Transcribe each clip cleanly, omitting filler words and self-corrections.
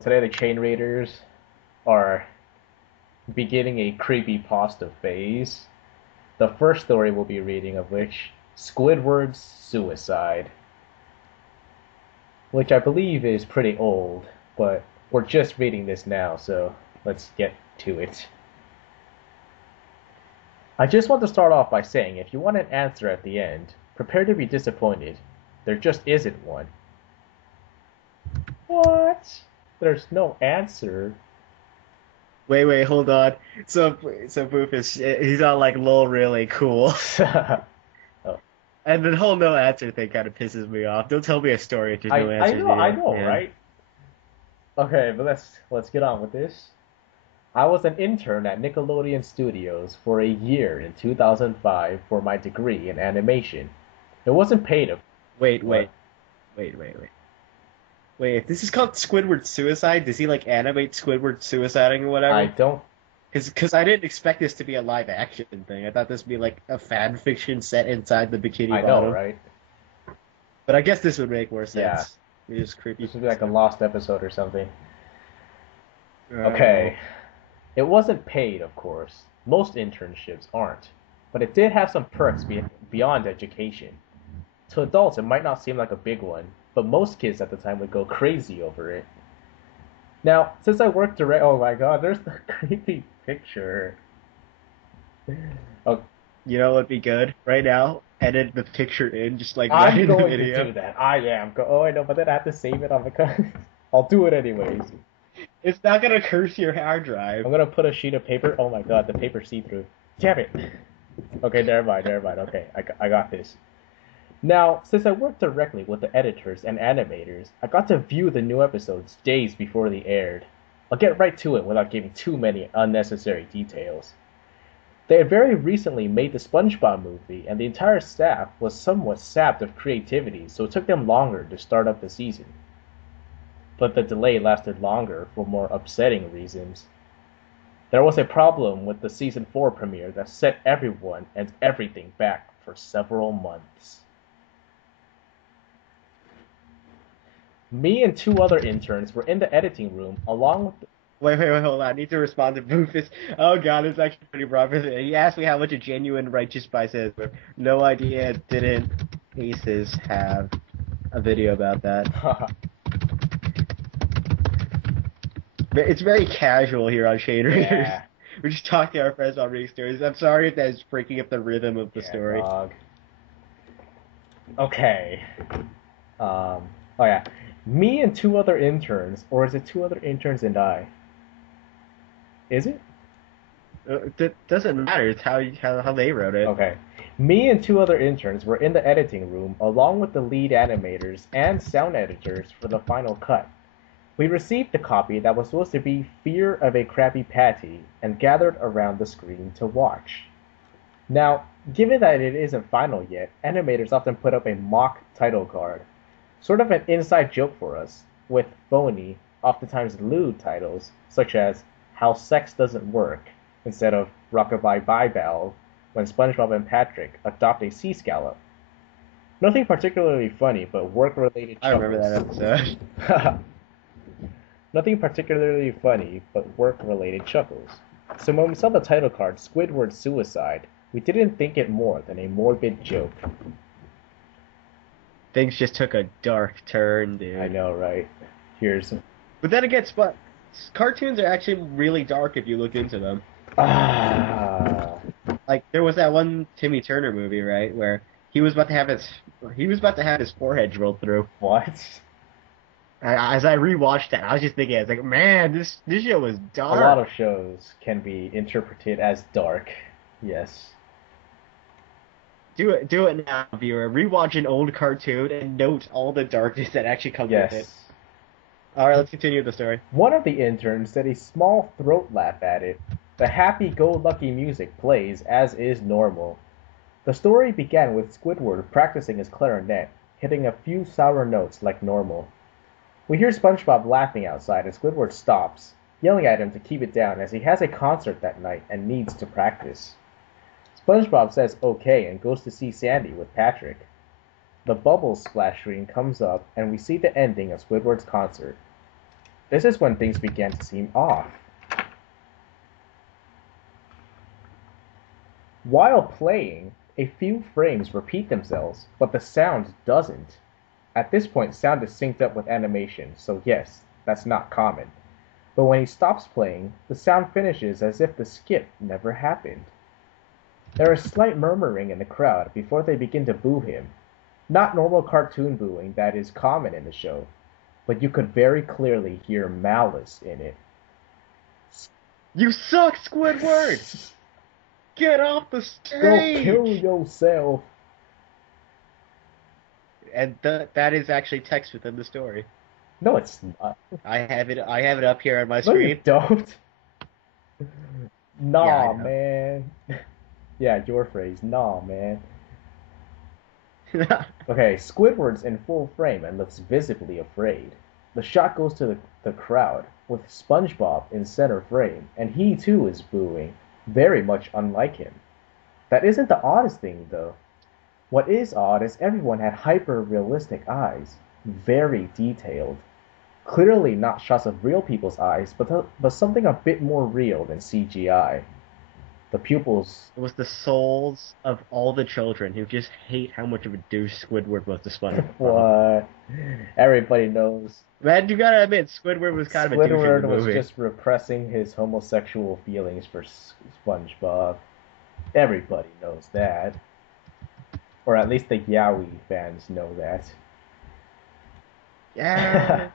Today the Chain Readers are beginning a creepypasta phase. The first story we'll be reading of which, Squidward's Suicide, which I believe is pretty old, but we're just reading this now, so let's get to it. I just want to start off by saying if you want an answer at the end, prepare to be disappointed. There just isn't one. What? There's no answer. Wait, hold on. So Boof he's all like lol really cool. Oh, And the whole no answer thing kind of pisses me off. Don't tell me a story if there's no I answers know, in I it, know, man. right? Okay, but let's get on with this. I was an intern at Nickelodeon Studios for a year in 2005 for my degree in animation. It wasn't paid of Wait, what? wait, wait. Wait, if this is called Squidward Suicide, does he like animate Squidward suiciding or I whatever? don't Because I didn't expect this to be a live action thing. I thought this would be like a fan fiction set inside the Bikini I know, Bottom. right? But I guess this would make more Yeah, sense. It is creepy this would be like a stuff. lost episode or something. Oh. Okay, it wasn't paid, of course. Most internships aren't, but it did have some perks beyond education. To adults, it might not seem like a big one, but most kids at the time would go crazy over it. Now, since I worked direct, oh my god, there's the creepy picture. Oh, You know what'd be good right now? Edit the picture in just like right I'm in the going to video. do that. I am. Oh, I know, but then I have to save it on the. I'll do it anyways. It's not gonna curse your hard drive. I'm gonna put a sheet of paper. Oh my god, the paper see-through. Damn it. Okay, never mind, never mind. Okay, I got this. Now, since I worked directly with the editors and animators, I got to view the new episodes days before they aired. I'll get right to it without giving too many unnecessary details. They had very recently made the SpongeBob movie, and the entire staff was somewhat sapped of creativity, so it took them longer to start up the season. But the delay lasted longer for more upsetting reasons. There was a problem with the season 4 premiere that set everyone and everything back for several months. Me and two other interns were in the editing room along with Wait, hold on. I need to respond to Rufus. Oh god, it's actually pretty rough. He asked me how much a genuine righteous spice is, but no idea didn't Aces have a video about that. the. It's very casual here on Chain Readerz. Yeah, We're just talking to our friends while reading stories. I'm sorry if that is breaking up the rhythm of the yeah, story. dog. Okay. Oh yeah. Me and two other interns, or is it two other interns and I? Is it? That doesn't matter. It's how they wrote it. Okay. Me and two other interns were in the editing room along with the lead animators and sound editors for the final cut. We received the copy that was supposed to be Fear of a Krabby Patty and gathered around the screen to watch. Now, given that it isn't final yet, animators often put up a mock title card, sort of an inside joke for us, with phony, oftentimes lewd titles, such as How Sex Doesn't Work, instead of Rockabye Bye Bell, when SpongeBob and Patrick adopt a sea scallop. Nothing particularly funny, but work-related I remember chuckles. that episode. Nothing particularly funny, but work-related chuckles. So when we saw the title card, Squidward's Suicide, we didn't think it more than a morbid joke. Things just took a dark turn, I dude. know, right? Here's But then again, cartoons are actually really dark if you look into them. ah Like there was that one Timmy Turner movie, right, where he was about to have his forehead drilled through. what? As I rewatched that, I was just thinking, I was like, man, this show was A lot dark. of shows can be interpreted as dark. Yes. Do it now, viewer. Rewatch an old cartoon and note all the darkness that actually comes with it. Yes. All right, let's continue the story. One of the interns said a small throat laugh at it. The happy-go-lucky music plays as is normal. The story began with Squidward practicing his clarinet, hitting a few sour notes like normal. We hear SpongeBob laughing outside and Squidward stops, yelling at him to keep it down as he has a concert that night and needs to practice. SpongeBob says okay and goes to see Sandy with Patrick. The bubbles splash screen comes up and we see the ending of Squidward's concert. This is when things began to seem off. While playing, a few frames repeat themselves, but the sound doesn't. At this point, sound is synced up with animation, so yes, that's not common. But when he stops playing, the sound finishes as if the skip never happened. There is slight murmuring in the crowd before they begin to boo him. Not normal cartoon booing that is common in the show, but you could very clearly hear malice in it. You suck, Squidward! Get off the Go kill stage! yourself! And that is actually text within the story. No, it's not. I have it up here on my No, you screen. don't. Yeah, Nah, I know. man. Yeah, your phrase. Nah, man. Okay, Squidward's in full frame and looks visibly afraid. The shot goes to the crowd, with SpongeBob in center frame, and he too is booing, very much unlike him. That isn't the oddest thing, though. What is odd is everyone had hyper-realistic eyes, very detailed. Clearly not shots of real people's eyes, but something a bit more real than CGI. The pupils. It was the souls of all the children who just hate how much of a douche Squidward was to SpongeBob. What? Everybody knows. Man, you gotta admit, Squidward was kind of a douche in Squidward the was movie. just repressing his homosexual feelings for SpongeBob. Everybody knows that. Or at least the Yowie fans know that. Yeah.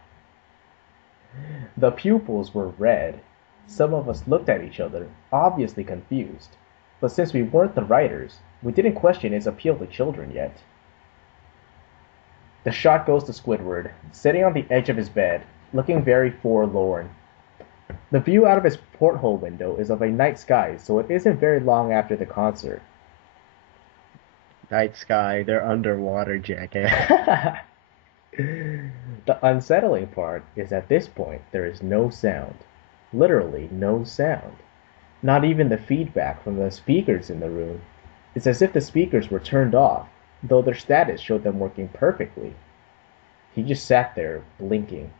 The pupils were red. Some of us looked at each other, obviously confused. But since we weren't the writers, we didn't question its appeal to children yet. The shot goes to Squidward, sitting on the edge of his bed, looking very forlorn. The view out of his porthole window is of a night sky, so it isn't very long after the concert. Night sky, they're underwater, jackass. The unsettling part is at this point there is no sound. Literally no sound. Not even the feedback from the speakers in the room. It's as if the speakers were turned off, though their status showed them working perfectly. He just sat there, blinking,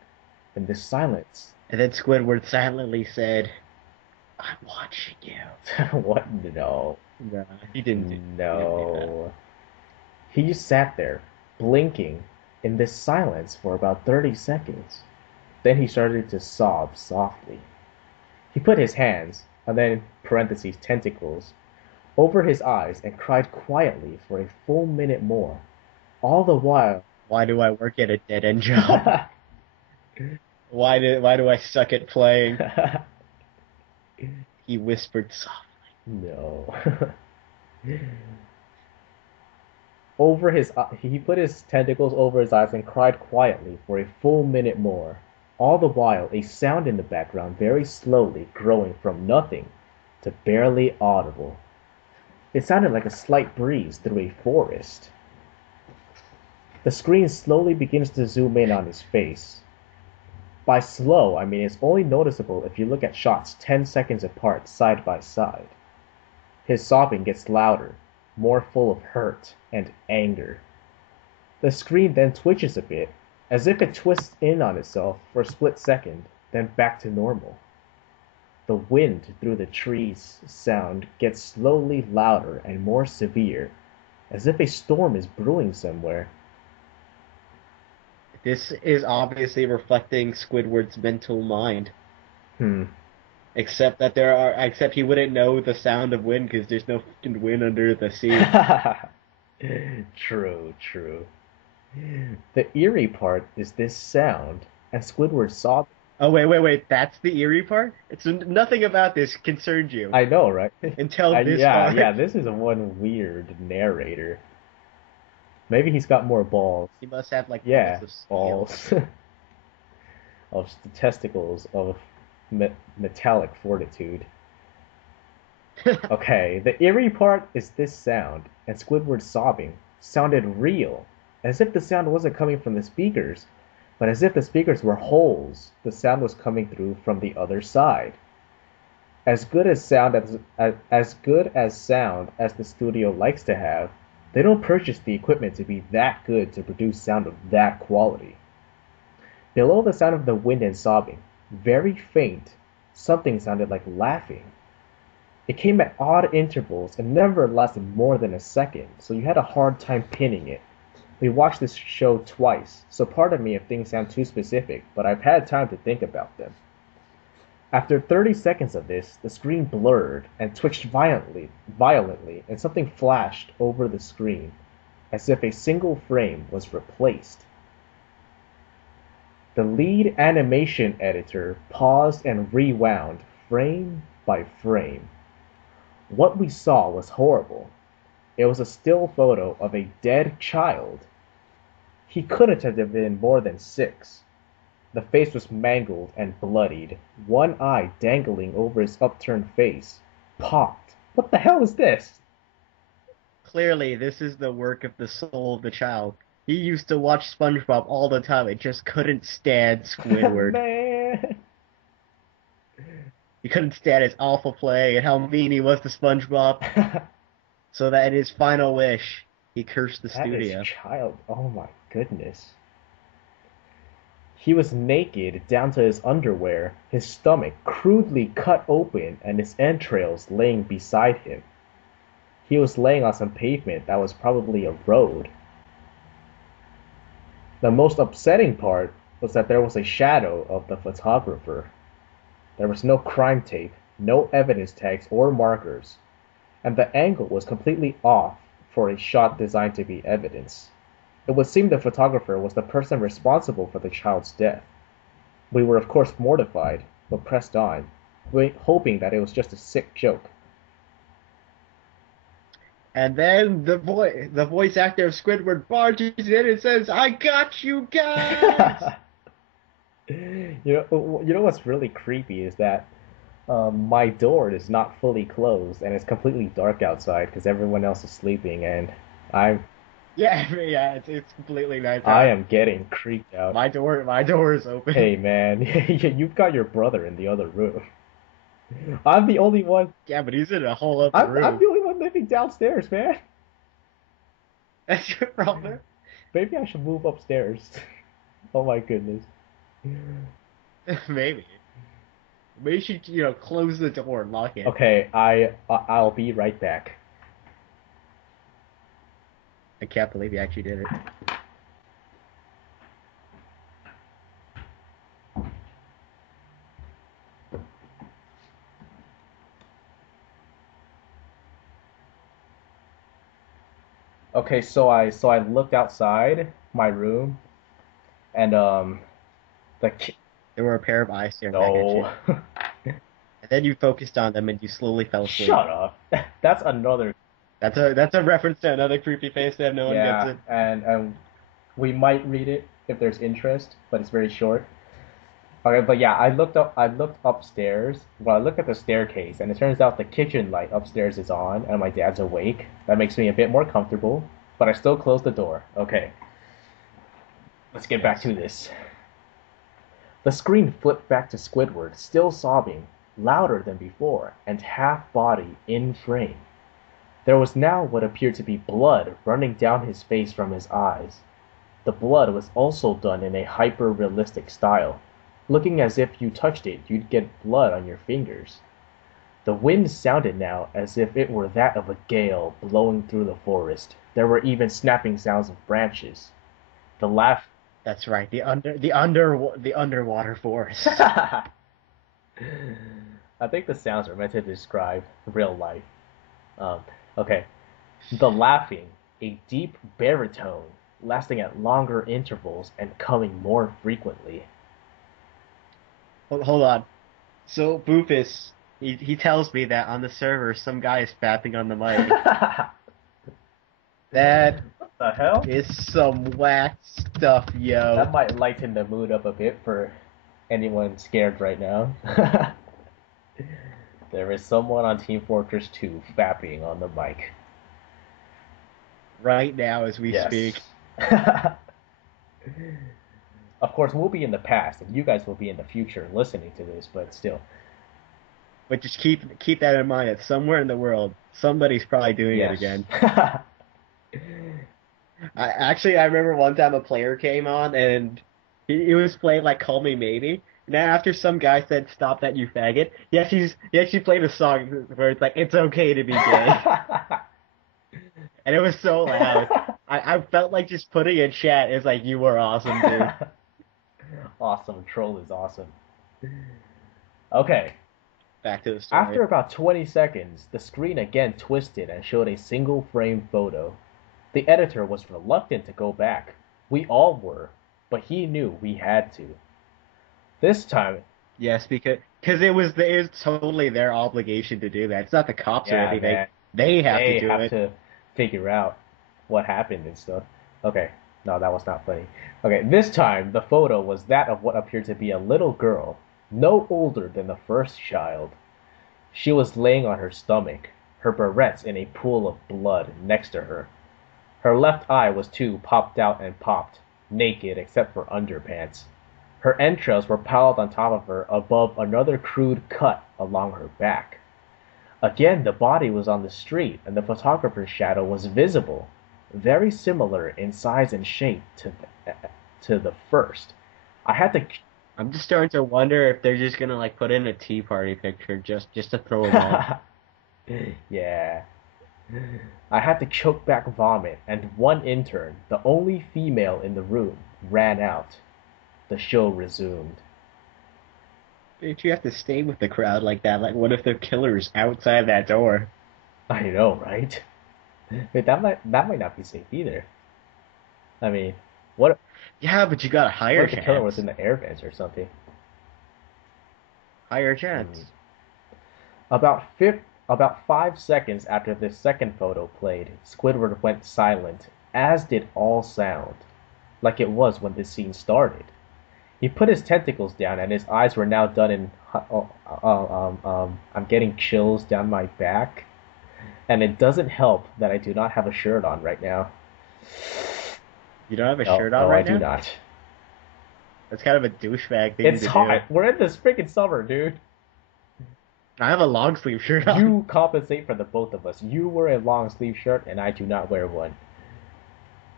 in this silence. And then Squidward silently said, I'm watching you. What? No. No, he didn't do that. No. He just sat there, blinking, in this silence for about 30 seconds. Then he started to sob softly. He put his hands, and then parentheses tentacles, over his eyes and cried quietly for a full minute more. All the while. Why do I work at a dead-end job? Why do I suck at playing? He whispered softly. No. He put his tentacles over his eyes and cried quietly for a full minute more. All the while, a sound in the background very slowly growing from nothing to barely audible. It sounded like a slight breeze through a forest. The screen slowly begins to zoom in on his face. By slow, I mean it's only noticeable if you look at shots 10 seconds apart side by side. His sobbing gets louder, more full of hurt and anger. The screen then twitches a bit, as if it twists in on itself for a split second, then back to normal. The wind through the trees sound gets slowly louder and more severe, as if a storm is brewing somewhere. This is obviously reflecting Squidward's mental mind. Except he wouldn't know the sound of wind because there's no fucking wind under the sea. True. The eerie part is this sound, and Squidward sobbing. Oh, wait, that's the eerie part? It's nothing about this concerned you. I know, right? Until this yeah, part. this is one weird narrator. Maybe he's got more balls. He must have, like, balls. Of testicles of metallic fortitude. Okay, the eerie part is this sound, and Squidward's sobbing sounded real, as if the sound wasn't coming from the speakers, but as if the speakers were holes the sound was coming through from the other side. As good as sound as the studio likes to have, they don't purchase the equipment to be that good to produce sound of that quality. Below the sound of the wind and sobbing, very faint, something sounded like laughing. It came at odd intervals and never lasted more than a second, so you had a hard time pinning it. We watched this show twice, so pardon me if things sound too specific, but I've had time to think about them. After 30 seconds of this, the screen blurred and twitched violently, and something flashed over the screen, as if a single frame was replaced. The lead animation editor paused and rewound, frame by frame. What we saw was horrible. It was a still photo of a dead child. He couldn't have been more than 6. The face was mangled and bloodied, one eye dangling over his upturned face. Popped. What the hell is this? Clearly, this is the work of the soul of the child. He used to watch SpongeBob all the time and just couldn't stand Squidward. Man. He couldn't stand his alpha play and how mean he was to SpongeBob. So that in his final wish, he cursed the studio. That is child. Oh my goodness. He was naked down to his underwear, his stomach crudely cut open and his entrails laying beside him. He was laying on some pavement that was probably a road. The most upsetting part was that there was a shadow of the photographer. There was no crime tape, no evidence tags or markers, and the angle was completely off for a shot designed to be evidence. It would seem the photographer was the person responsible for the child's death. We were of course mortified, but pressed on, hoping that it was just a sick joke. And then the voice actor of Squidward barges in and says, "I got you guys!" You know what's really creepy is that my door is not fully closed and it's completely dark outside because everyone else is sleeping and I'm Yeah, it's completely nighttime. I am getting creeped out. My door is open. Hey man, you've got your brother in the other room. I'm the only one. Yeah, but he's in a whole other room. I'm the only one living downstairs, man. That's your brother? Maybe I should move upstairs. Oh my goodness. Maybe. Maybe you should, close the door and lock it. Okay, I'll be right back. I can't believe you actually did it. Okay, so I looked outside my room, and There were a pair of eyes staring back at no. you. And then you focused on them and you slowly fell asleep. Shut up. That's another. That's a reference to another creepypasta if no one gets it. and we might read it if there's interest, but it's very short. Okay, but yeah, I looked upstairs. Well, I looked at the staircase, and it turns out the kitchen light upstairs is on, and my dad's awake. That makes me a bit more comfortable, but I still closed the door. Okay, let's get back to this. The screen flipped back to Squidward, still sobbing, louder than before, and half-body in frame. There was now what appeared to be blood running down his face from his eyes. The blood was also done in a hyper-realistic style, looking as if you touched it, you'd get blood on your fingers. The wind sounded now as if it were that of a gale blowing through the forest. There were even snapping sounds of branches. The laugh. That's right, the underwater forest. I think the sounds are meant to describe real life. Okay. The laughing, a deep baritone, lasting at longer intervals and coming more frequently. Hold on. So Boofus, he tells me that on the server some guy is fapping on the mic. That What the hell? is some whack stuff, yo. That might lighten the mood up a bit for anyone scared right now. There is someone on Team Fortress 2 fapping on the mic. Right now as we speak. Of course, we'll be in the past, and you guys will be in the future listening to this, but still. But just keep that in mind that somewhere in the world, somebody's probably doing it again. I remember one time a player came on and He was playing like "Call Me Maybe." And then after some guy said "Stop that, you faggot," he actually played a song where it's like "It's okay to be gay," and it was so loud. I felt like just putting in chat is like, "You were awesome, dude." Awesome. Troll is awesome. Okay. Back to the After story. about 20 seconds, the screen again twisted and showed a single frame photo. The editor was reluctant to go back. We all were, but he knew we had to. This time, Yes, because it was totally their obligation to do that. It's not the cops or yeah, anything. man, They have to they do have it. to figure out what happened and stuff. Okay, no, that was not funny. Okay, this time the photo was that of what appeared to be a little girl, no older than the first child. She was laying on her stomach, her barrettes in a pool of blood next to her. Her left eye was too popped out and popped, naked except for underpants. Her entrails were piled on top of her above another crude cut along her back. Again the body was on the street, and the photographer's shadow was visible, very similar in size and shape to the first. I had to I'm just starting to wonder if they're just gonna like put in a Tea Party picture just to throw them off. yeah. I had to choke back vomit, and one intern, the only female in the room, ran out. The show resumed. Did you have to stay with the crowd like that? Like, what if the killer's outside that door? I know, right? Wait, that might not be safe either. I mean, what Yeah, but you got a what higher if the killer was chance. in the air vents or something? Higher Hmm. chance. About 5 seconds after this second photo played, Squidward went silent, as did all sound, like it was when this scene started. He put his tentacles down, and his eyes were now done in. I'm getting chills down my back, and it doesn't help that I do not have a shirt on right now. You don't have a No, shirt on no, I right do now? not. That's kind of a douchebag thing It's to do. hot. We're in this freaking summer, dude. I have a long sleeve shirt on. You compensate for the both of us. You wear a long sleeve shirt, and I do not wear one.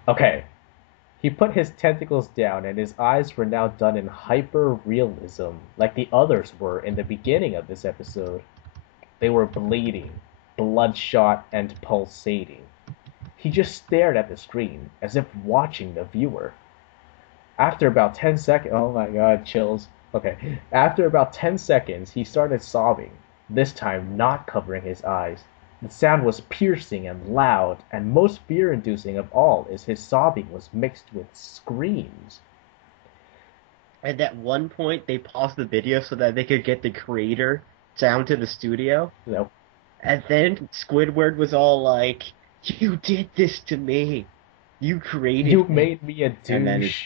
Okay. He put his tentacles down, and his eyes were now done in hyper realism, like the others were in the beginning of this episode. They were bleeding, bloodshot, and pulsating. He just stared at the screen, as if watching the viewer. After about 10 seconds, oh my god, chills. Okay. After about 10 seconds, he started sobbing, this time not covering his eyes. The sound was piercing and loud, and most fear inducing of all is his sobbing was mixed with screams. And at one point, they paused the video so that they could get the creator down to the studio. You know, And then Squidward was all like, "You did this to me. You you created me." made me a And then douche.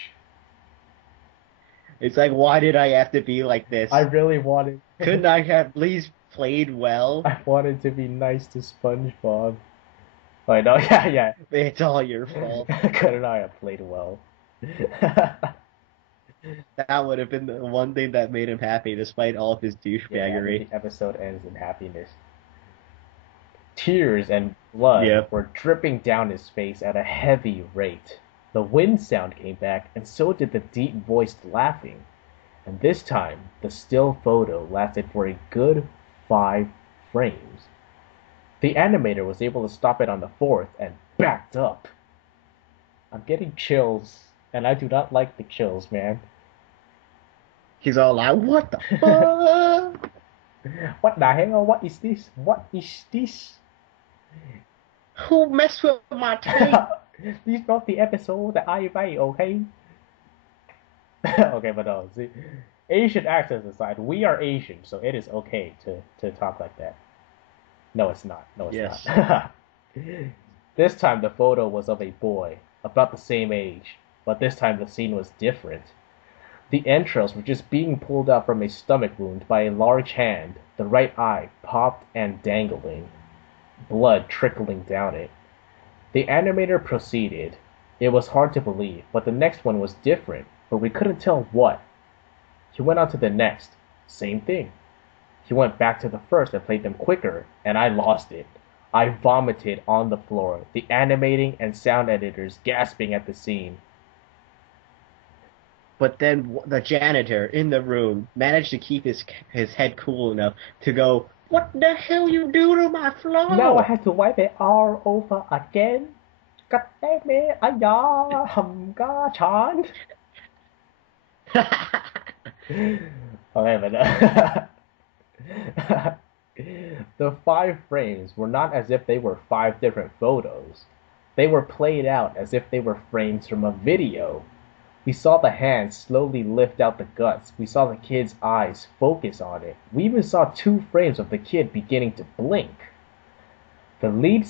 it's like, why did I have to be like I this? really wanted. Couldn't I have at least played well? I wanted to be nice to SpongeBob. I know, yeah, yeah. It's all your fault. Couldn't I have played well? That would have been the one thing that made him happy, despite all of his Yeah, and then douchebaggery. the episode ends in happiness. Tears and blood Yep. were dripping down his face at a heavy rate. The wind sound came back, and so did the deep voiced laughing. And this time, the still photo lasted for a good 5 frames. The animator was able to stop it on the fourth and backed up. I'm getting chills, and I do not like the chills, man. He's all like, "What the fuck? What the hell? What is this? What is this? Who messed with my tape?" This is not the episode that I made, okay? Okay, but no, see, Asian accents aside, we are Asian, so it is okay to talk like that. No, it's not. No, it's Yes. not. This time the photo was of a boy, about the same age, but this time the scene was different. The entrails were just being pulled out from a stomach wound by a large hand, the right eye popped and dangling, blood trickling down it. The animator proceeded. It was hard to believe, but the next one was different, but we couldn't tell what. He went on to the next. Same thing. He went back to the first and played them quicker, and I lost it. I vomited on the floor, the animating and sound editors gasping at the scene. But then the janitor in the room managed to keep his head cool enough to go, "What the hell you do to my Now I flower?" have to wipe it all over again. God damn it, ayah, hamga chan. Okay, but the 5 frames were not as if they were 5 different photos. They were played out as if they were frames from a video. We saw the hands slowly lift out the guts. We saw the kid's eyes focus on it. We even saw 2 frames of the kid beginning to blink. The lead.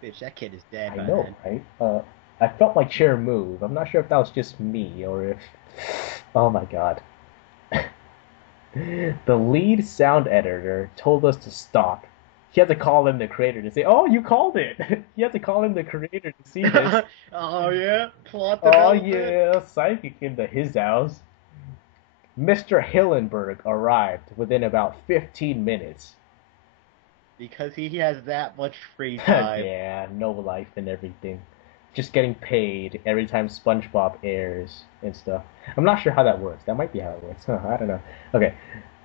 Bitch, that kid is dead I by know, then. right? I felt my chair move. I'm not sure if that was just me or if. Oh my god. The lead sound editor told us to stop. He had to call in the creator to say, "Oh, you called it." He had to call in the creator to see this. Oh yeah, plot Oh development. yeah, psychic into his house. Mr. Hillenberg arrived within about 15 minutes. Because he has that much free time. Yeah, no life and everything. Just getting paid every time SpongeBob airs and stuff. I'm not sure how that works. That might be how it works. Huh, I don't know. Okay.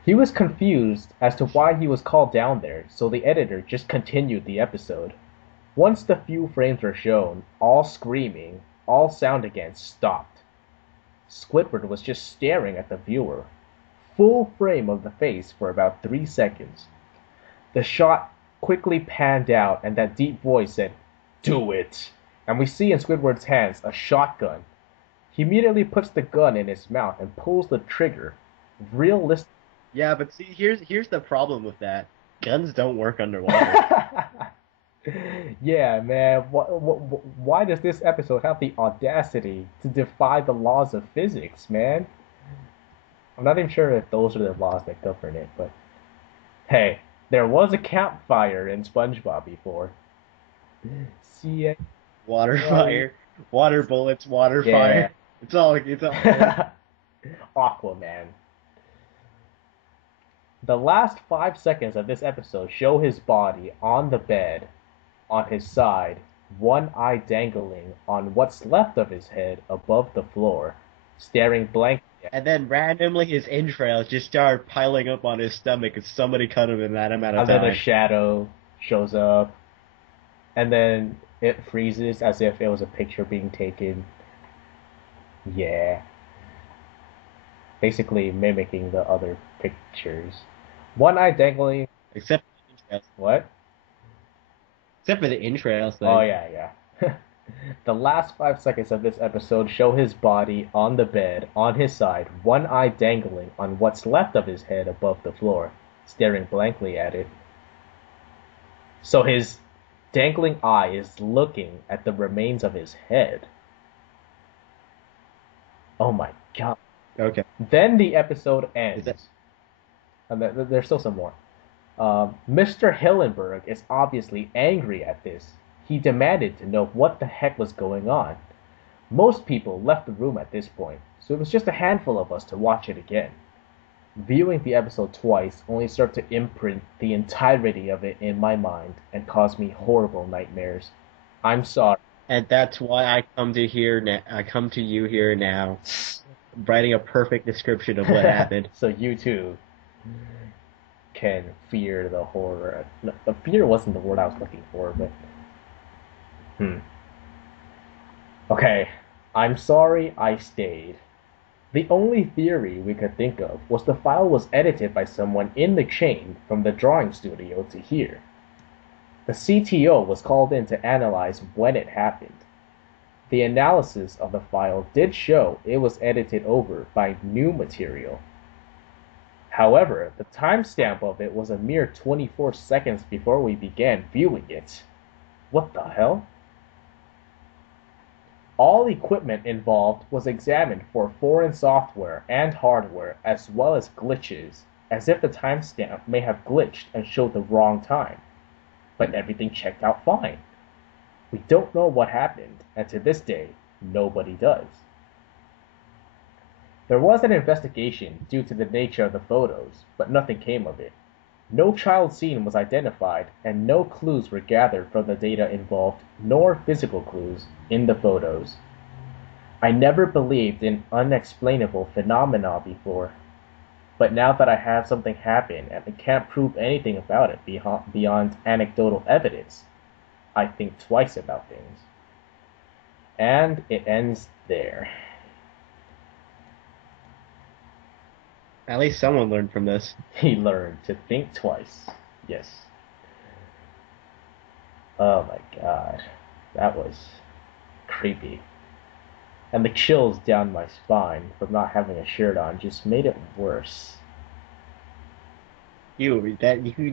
He was confused as to why he was called down there, so the editor just continued the episode. Once the few frames were shown, all screaming, all sound again stopped. Squidward was just staring at the viewer. Full frame of the face for about 3 seconds. The shot quickly panned out and that deep voice said, "Do it!" And we see in Squidward's hands a shotgun. He immediately puts the gun in his mouth and pulls the trigger. Realistic. Yeah, but see, here's the problem with that. Guns don't work underwater. Yeah, man. Why does this episode have the audacity to defy the laws of physics, man? I'm not even sure if those are the laws that govern it, but hey, there was a campfire in SpongeBob before. See it? Water fire, water bullets, water fire. It's all. Aquaman. The last 5 seconds of this episode show his body on the bed, on his side, one eye dangling on what's left of his head above the floor, staring blankly at. And then randomly his entrails just start piling up on his stomach and somebody cut him in that amount of And time. then a shadow shows up, and then it freezes as if it was a picture being taken. Yeah. Basically mimicking the other pictures. One eye dangling. Except for the entrails. What? Except for the entrails thing. Oh, yeah. The last 5 seconds of this episode show his body on the bed, on his side, one eye dangling on what's left of his head above the floor, staring blankly at it. So his dangling eye is looking at the remains of his head. Oh my god. Okay. Then the episode ends. And there's still some more. Mr. Hillenberg is obviously angry at this. He demanded to know what the heck was going on. Most people left the room at this point, so it was just a handful of us to watch it again. Viewing the episode twice only served to imprint the entirety of it in my mind and cause me horrible nightmares. I'm sorry. And that's why I come to you here now, writing a perfect description of what happened. So you too can fear the horror. No, the fear wasn't the word I was looking for, but Okay, I'm sorry I stayed. The only theory we could think of was the file was edited by someone in the chain from the drawing studio to here. The CTO was called in to analyze when it happened. The analysis of the file did show it was edited over by new material. However, the timestamp of it was a mere 24 seconds before we began viewing it. What the hell? All equipment involved was examined for foreign software and hardware as well as glitches, as if the timestamp may have glitched and showed the wrong time. But everything checked out fine. We don't know what happened, and to this day, nobody does. There was an investigation due to the nature of the photos, but nothing came of it. No child scene was identified, and no clues were gathered from the data involved, nor physical clues in the photos. I never believed in unexplainable phenomena before, but now that I have something happen and I can't prove anything about it beyond anecdotal evidence, I think twice about things. And it ends there. At least someone learned from this. He learned to think twice. Yes. Oh my god. That was creepy. And the chills down my spine from not having a shirt on just made it worse. You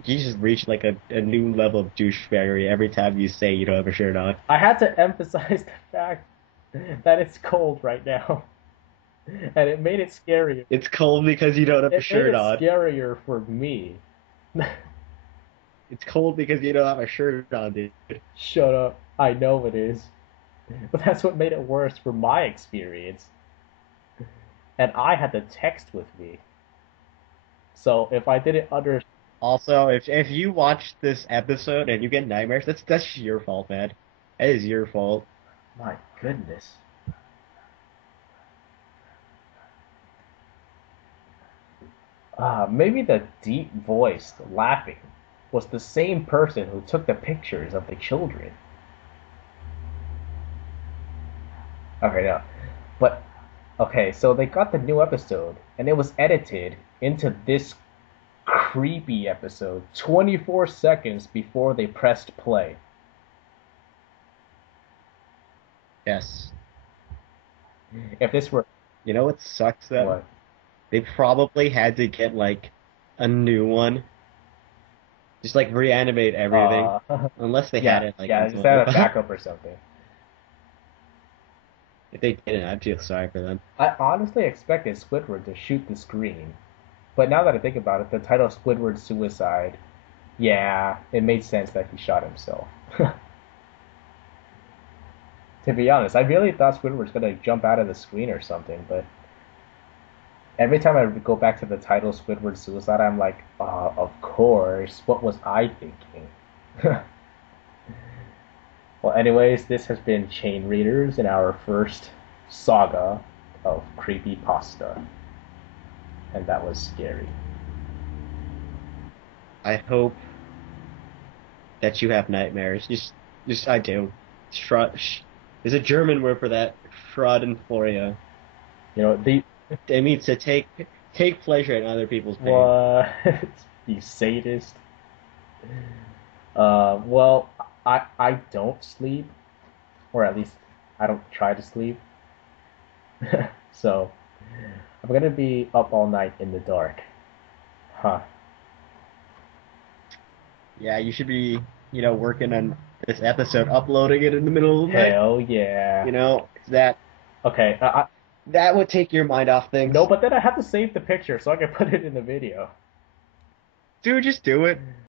just reach like a new level of douchebaggery every time you say you don't have a shirt on. I had to emphasize the fact that it's cold right now. And it made it scarier. It's cold because you don't have a It made shirt it on. scarier for me. It's cold because you don't have a shirt on, dude. Shut up. I know it is. But that's what made it worse for my experience. And I had the text with me. So if I didn't under Also, if you watch this episode and you get nightmares, that's your fault, man. That is your fault. my goodness. Maybe the deep voiced laughing was the same person who took the pictures of the children. Okay, no. But okay, so they got the new episode and it was edited into this creepy episode 24 seconds before they pressed play. Yes. If this were You know what sucks though? what? They probably had to get like a new one. Just like reanimate everything. Unless they had Yeah, it like yeah, in just have a some- backup or something. If they didn't, I'd feel sorry for them. I honestly expected Squidward to shoot the screen, but now that I think about it, the title Squidward's Suicide, yeah, it made sense that he shot himself. To be honest, I really thought Squidward was gonna jump out of the screen or something, but every time I go back to the title Squidward's Suicide, I'm like, of course, what was I thinking? Well, anyways, this has been Chain Readers in our first saga of creepypasta, and that was scary. I hope that you have nightmares. Just I do. There's a German word for that. Schadenfreude. You know, the It means to take pleasure in other people's pain. what you sadist. Well, I don't sleep, or at least I don't try to sleep. So I'm gonna be up all night in the dark. Huh. Yeah, you should be, working on this episode, uploading it in the middle of the night. Hell yeah. That Okay. that would take your mind off things. No, but then I have to save the picture so I can put it in the video. Dude, just do it.